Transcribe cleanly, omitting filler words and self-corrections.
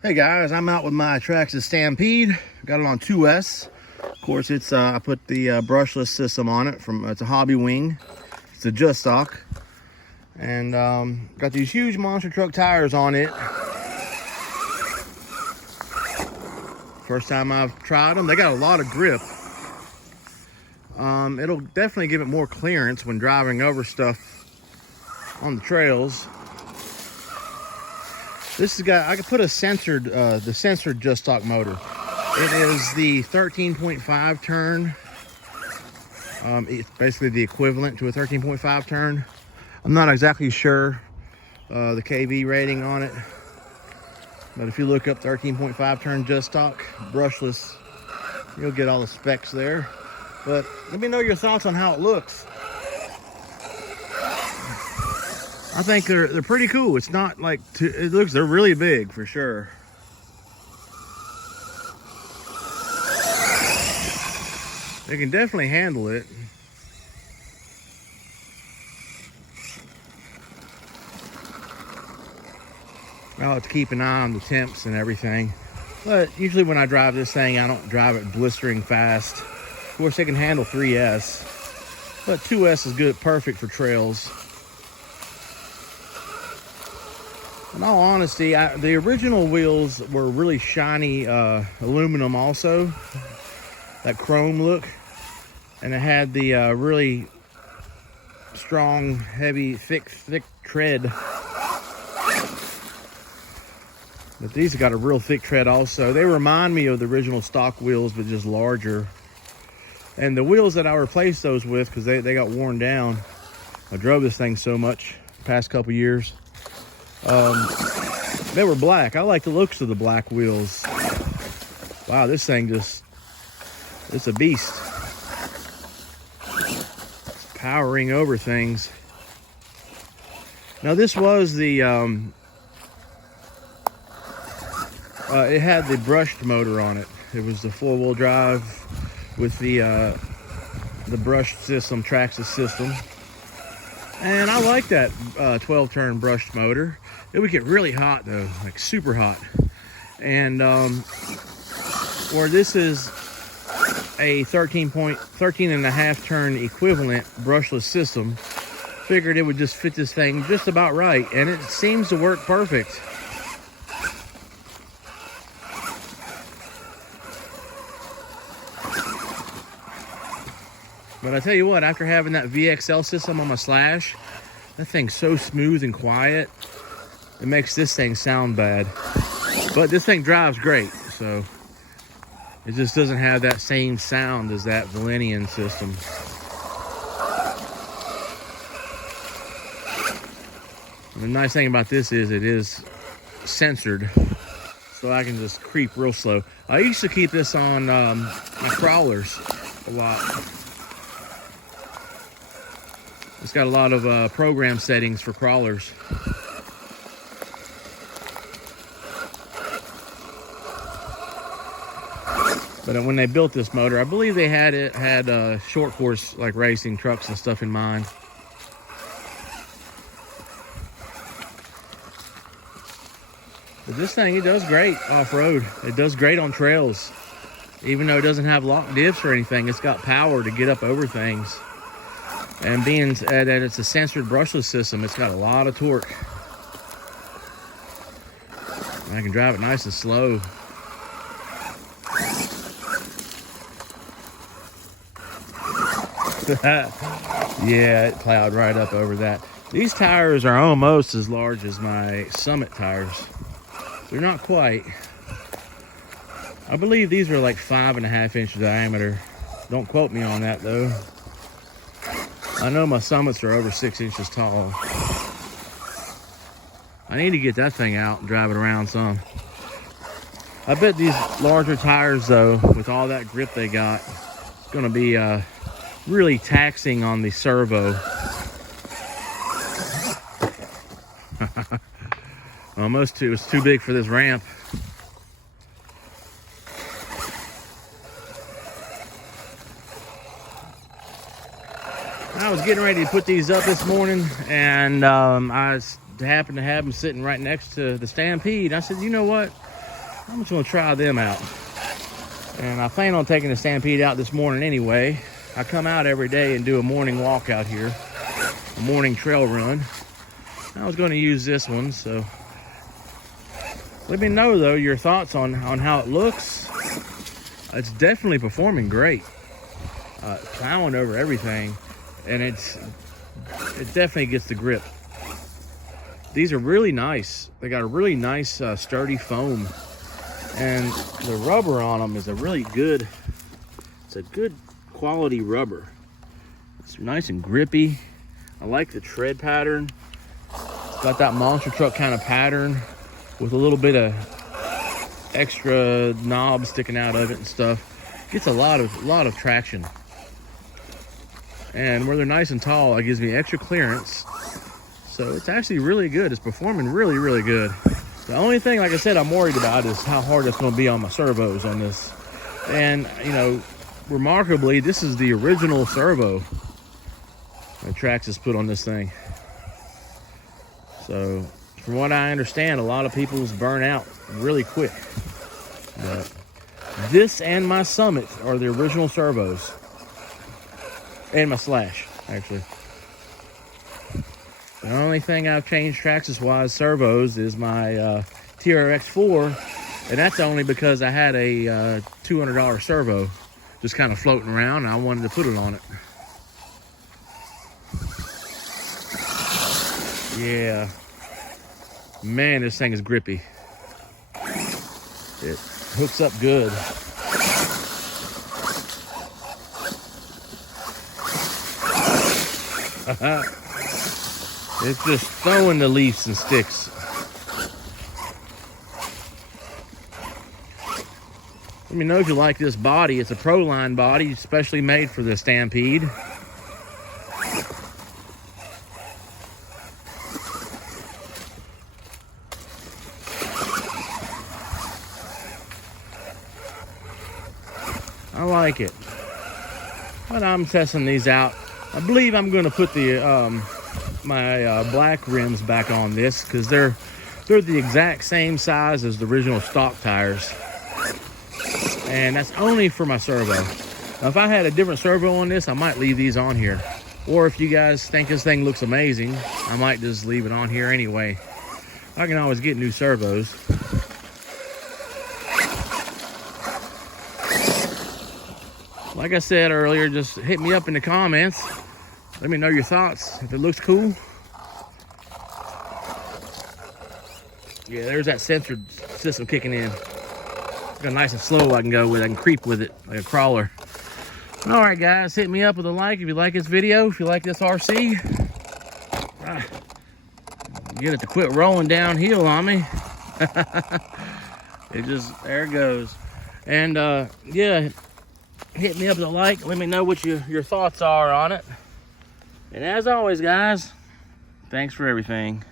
Hey guys, I'm out with my Traxxas Stampede. Got it on 2S. Of course, it's I put the brushless system on it. It's a hobby wing. It's a just stock, and got these huge monster truck tires on it. First time I've tried them. They got a lot of grip. It'll definitely give it more clearance when driving over stuff on the trails. This has got, I could put a censored, the censored just stock motor. It is the 13.5 turn. It's basically the equivalent to a 13.5 turn. I'm not exactly sure the KV rating on it, but if you look up 13.5 turn just stock brushless, you'll get all the specs there. But let me know your thoughts on how it looks. I think they're pretty cool. It's not like they're really big for sure. They can definitely handle it. I'll have to keep an eye on the temps and everything. But usually when I drive this thing, I don't drive it blistering fast. Of course, they can handle 3S, but 2S is good, perfect for trails. In all honesty, the original wheels were really shiny aluminum also, that chrome look, and it had the really strong, heavy, thick tread. But these have got a real thick tread also. They remind me of the original stock wheels, but just larger. And the wheels that I replaced those with, because they got worn down. I drove this thing so much the past couple years. They were black. I like the looks of the black wheels. Wow, this thing it's a beast. It's powering over things. Now this was the, it had the brushed motor on it. It was the 4-wheel drive with the brushed system, Traxxas system. And I like that 12-turn brushed motor. It would get really hot though, like super hot. And where this is a 13.5 turn equivalent brushless system, figured it would just fit this thing just about right, and it seems to work perfect. But I tell you what, after having that VXL system on my Slash, that thing's so smooth and quiet, it makes this thing sound bad. But this thing drives great, so it just doesn't have that same sound as that Valenian system. And the nice thing about this is it is censored, so I can just creep real slow. I used to keep this on my crawlers a lot. It's got a lot of program settings for crawlers. But when they built this motor, I believe they had short course like racing trucks and stuff in mind. But this thing, it does great off-road. It does great on trails. Even though it doesn't have lock diffs or anything, it's got power to get up over things. And being that it's a censored brushless system, it's got a lot of torque. And I can drive it nice and slow. Yeah, it plowed right up over that. These tires are almost as large as my Summit tires. They're not quite. I believe these are like 5.5 inch diameter. Don't quote me on that though. I know my Summits are over 6 inches tall. I need to get that thing out and drive it around some. I bet these larger tires though, with all that grip they got, it's gonna be really taxing on the servo. Almost it was too big for this ramp. I was getting ready to put these up this morning, and I happened to have them sitting right next to the Stampede. I said, you know what? I'm just gonna try them out. And I plan on taking the Stampede out this morning anyway. I come out every day and do a morning walk out here, a morning trail run. I was gonna use this one, so. Let me know though your thoughts on how it looks. It's definitely performing great. Plowing over everything, and it definitely gets the grip. These are really nice. They got a really nice sturdy foam, and the rubber on them is a really good, it's a good quality rubber. It's nice and grippy. I like the tread pattern. It's got that monster truck kind of pattern with a little bit of extra knobs sticking out of it and stuff. Gets a lot of traction. And where they're nice and tall, it gives me extra clearance. So it's actually really good. It's performing really, really good. The only thing, like I said, I'm worried about is how hard it's going to be on my servos on this. And, you know, remarkably, this is the original servo that Traxxas put on this thing. So, from what I understand, a lot of people's burn out really quick. But this and my Summit are the original servos. And my Slash, actually. The only thing I've changed Traxxas-wise servos is my TRX4, and that's only because I had a $200 servo just kind of floating around, and I wanted to put it on it. Yeah. Man, this thing is grippy. It hooks up good. It's just throwing the leaves and sticks. Let me know if you like this body. It's a Pro-Line body, specially made for the Stampede. I like it. But I'm testing these out. I believe I'm going to put the my black rims back on this because they're the exact same size as the original stock tires, and that's only for my servo. Now, if I had a different servo on this, I might leave these on here, or if you guys think this thing looks amazing, I might just leave it on here anyway. I can always get new servos. Like I said earlier, just hit me up in the comments. Let me know your thoughts, if it looks cool. Yeah, there's that sensor system kicking in. Got nice and slow I can go with. I can creep with it like a crawler. All right, guys, hit me up with a like if you like this video, if you like this RC. Get it to quit rolling downhill on me. There it goes. And yeah, hit me up with a like. Let me know what your thoughts are on it. And as always, guys, thanks for everything.